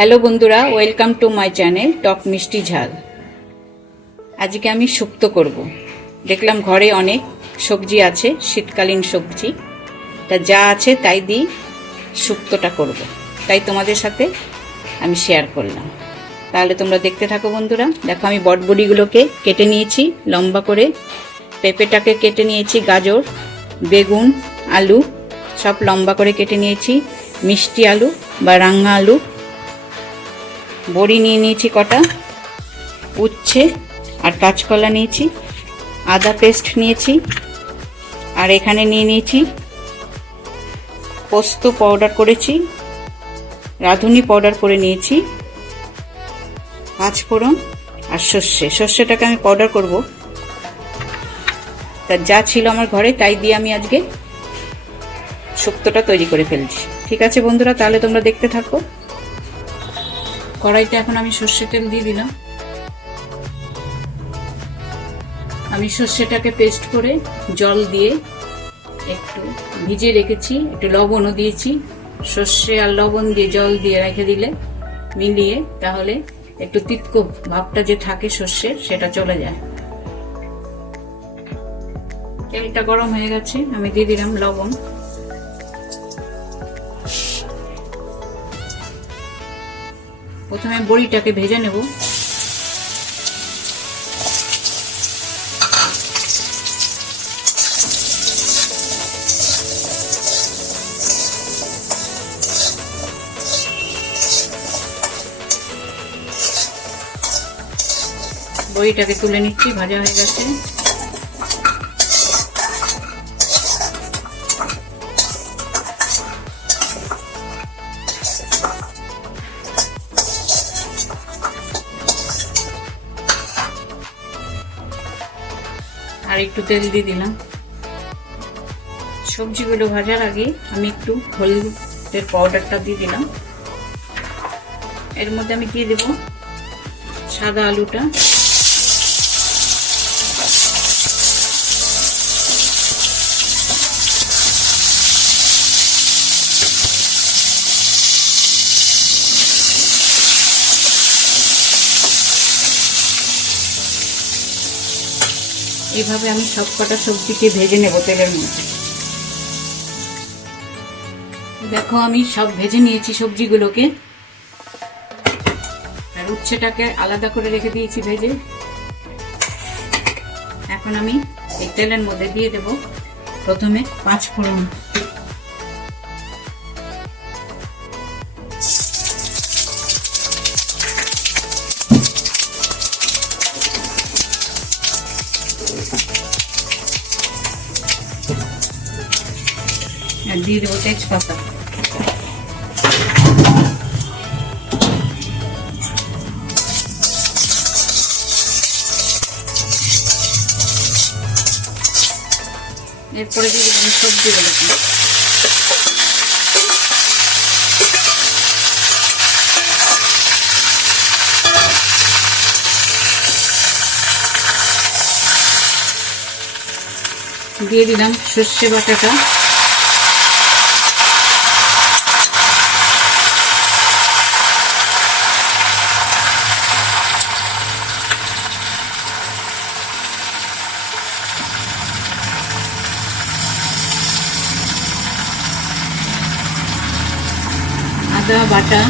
Hello বন্ধুরা, welcome to my channel টক মিষ্টি ঝাল। আজকে আমি শুক্তো করব। দেখলাম ঘরে অনেক সবজি আছে, শীতকালীন সবজি, তা যা আছে তাই দিয়ে শুক্তোটা করব। তাই তোমাদের সাথে আমি শেয়ার করলাম। তাহলে তোমরা দেখতে থাকো বন্ধুরা। দেখো আমি বটবড়িগুলোকে কেটে নিয়েছি লম্বা করে, পেঁপেটাকে কেটে নিয়েছি, গাজর, বেগুন, আলু সব লম্বা করে কেটে নিয়েছি, মিষ্টি আলু বা রাঙা আলু, বড়ি নিয়ে নিয়েছি কটা, উচ্ছে আর কাঁচকলা নিয়েছি, আদা পেস্ট নিয়েছি, আর এখানে নিয়ে নিয়েছি পোস্ত পাউডার করেছি, রাঁধুনি পাউডার করে নিয়েছি, পাঁচফোড়ন আর সর্ষেটাকে আমি পাউডার করব। তা যা ছিল আমার ঘরে তাই দিয়ে আমি আজকে শুক্তোটা তৈরি করে ফেলছি। ঠিক আছে বন্ধুরা, তাহলে তোমরা দেখতে থাকো। কড়াইতে এখন আমি সর্ষে তেল দিয়ে দিলাম। আমি সর্ষেটাকে পেস্ট করে জল দিয়ে একটু ভিজিয়ে রেখেছি, একটু লবণও দিয়েছি। সর্ষে আর লবণ দিয়ে জল দিয়ে রেখে দিলে মিলিয়ে, তাহলে একটু তিতকো ভাবটা যে থাকে সর্ষের সেটা চলে যায়। তেলটা গরম হয়ে গেছে, আমি দিয়ে দিলাম লবণ। প্রথমে বড়িটাকে ভেজে নেব। বড়িটাকে তুলে নিচ্ছি, ভাজা হয়ে গেছে। আর একটু তেল দিয়ে দিলাম। সবজিগুলো ভাজার আগে আমি একটু হলুদের পাউডারটা দিয়ে দিলাম। এর মধ্যে আমি দিয়ে দেব সাদা আলুটা, এইভাবে আমি সব কটা সবজিকে ভেজে নেব তেলের মধ্যে। দেখো আমি সব ভেজে নিয়েছি সবজিগুলোকে, আর উচ্ছেটাকে আলাদা করে রেখে দিয়েছি ভেজে। এখন আমি এই তেলের মধ্যে দিয়ে দেব প্রথমে পাঁচফোড়ন, আর দিয়ে দেবো তেজপাতা। এরপরে দিয়ে দেবো সবজিগুলোকে। দিয়ে দিলাম সর্ষে বাটাটা, আদা বাটা,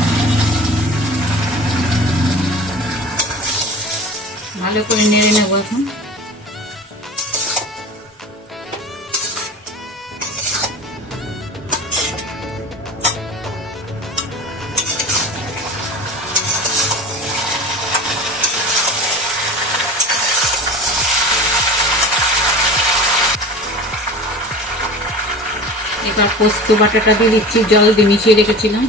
ভালো করে নেড়ে নেব। এখন এবার পোস্ত বাটাটা দিয়ে দিচ্ছি, জল দিয়ে মিশিয়ে রেখেছিলাম।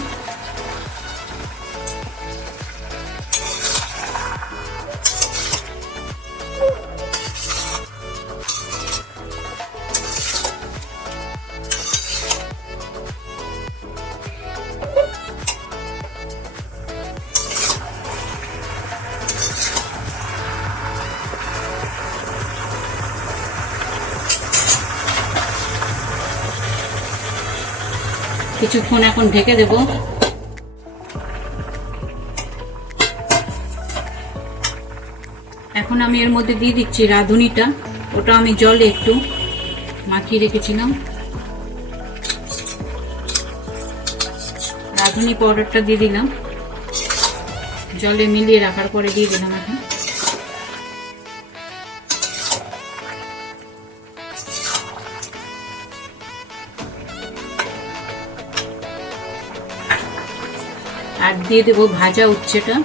কিছুক্ষণ এখন ঢেকে দেব। এখন আমি এর মধ্যে দিয়ে দিচ্ছি রাঁধুনিটা, ওটা আমি জলে একটু মাখিয়ে রেখেছিলাম। রাঁধুনি পাউডারটা দিয়ে দিলাম, জলে মিলিয়ে রাখার পরে দিয়ে দিলাম এখন। আর দিয়ে দেবো ভাজা উচ্ছেটা,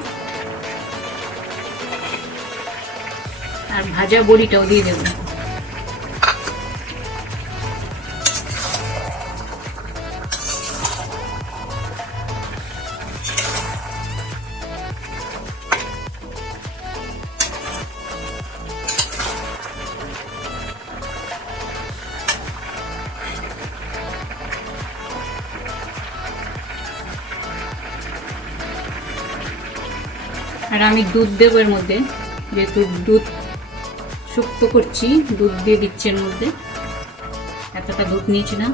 আর ভাজা বড়িটাও দিয়ে দেবো। আর আমি দুধ দেবো এর মধ্যে, যেহেতু দুধ শুক্তো করছি, দুধ দিয়ে দিচ্ছি এর মধ্যে। এতটা দুধ নিয়েছিলাম,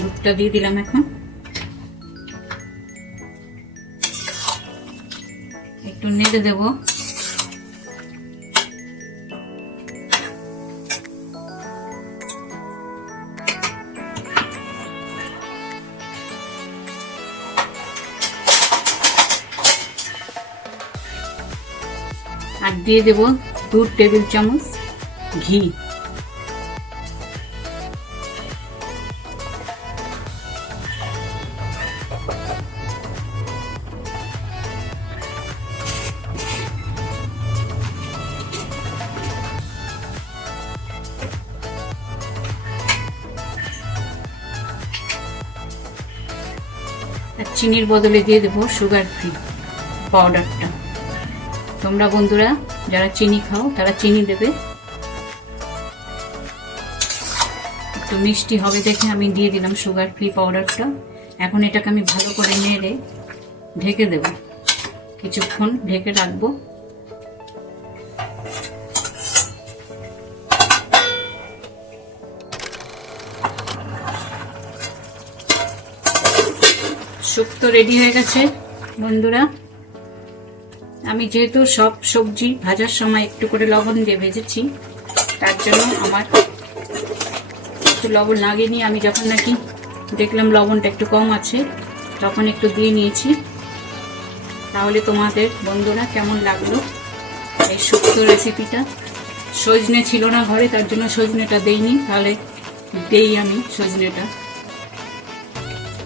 দুধটা দিয়ে দিলাম এখন। একটু নেড়ে দেবো। আর দিয়ে দেব 2 টেবিল চামচ ঘি। আর চিনির বদলে দিয়ে দেব সুগার ফ্রি পাউডারটা। তোমরা বন্ধুরা যারা চিনি খাও তারা চিনি দেবে। একটু মিষ্টি হবে দেখে আমি দিয়ে দিলাম সুগার ফ্রি পাউডারটা। এখন এটাকে আমি ভালো করে নেড়ে ঢেকে দেব, কিছুক্ষণ ঢেকে রাখবো। শুক্তো রেডি হয়ে গেছে বন্ধুরা। আমি যেহেতু সব সবজি ভাজার সময় একটু করে লবণ দিয়ে ভেজেছি, তার জন্য আমার একটু লবণ লাগেনি। আমি যখন নাকি দেখলাম লবণটা একটু কম আছে, তখন একটু দিয়ে নিয়েছি। তাহলে তোমাদের বন্ধুরা কেমন লাগলো এই শুক্তো রেসিপিটা? সজনে ছিল না ঘরে, তার জন্য সজনেটা দেইনি, তাহলে দেই আমি সজনেটা।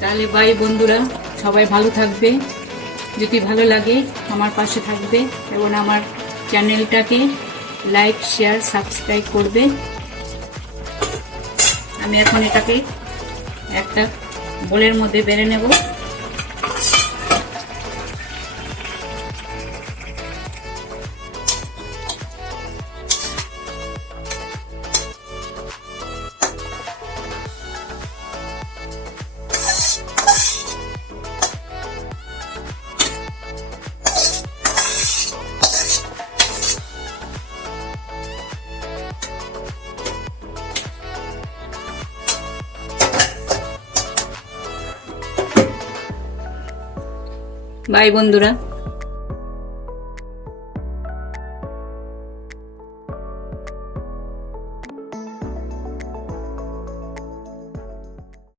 তাহলে বাই বন্ধুরা, সবাই ভালো থাকবে। যদি ভালো লাগে আমার পাশে থাকবে এবং আমার চ্যানেলটাকে লাইক, শেয়ার, সাবস্ক্রাইব করবে। আমি এখন এটাকে একটা বোলের মধ্যে বেড়ে নেব। বাই বন্ধুরা।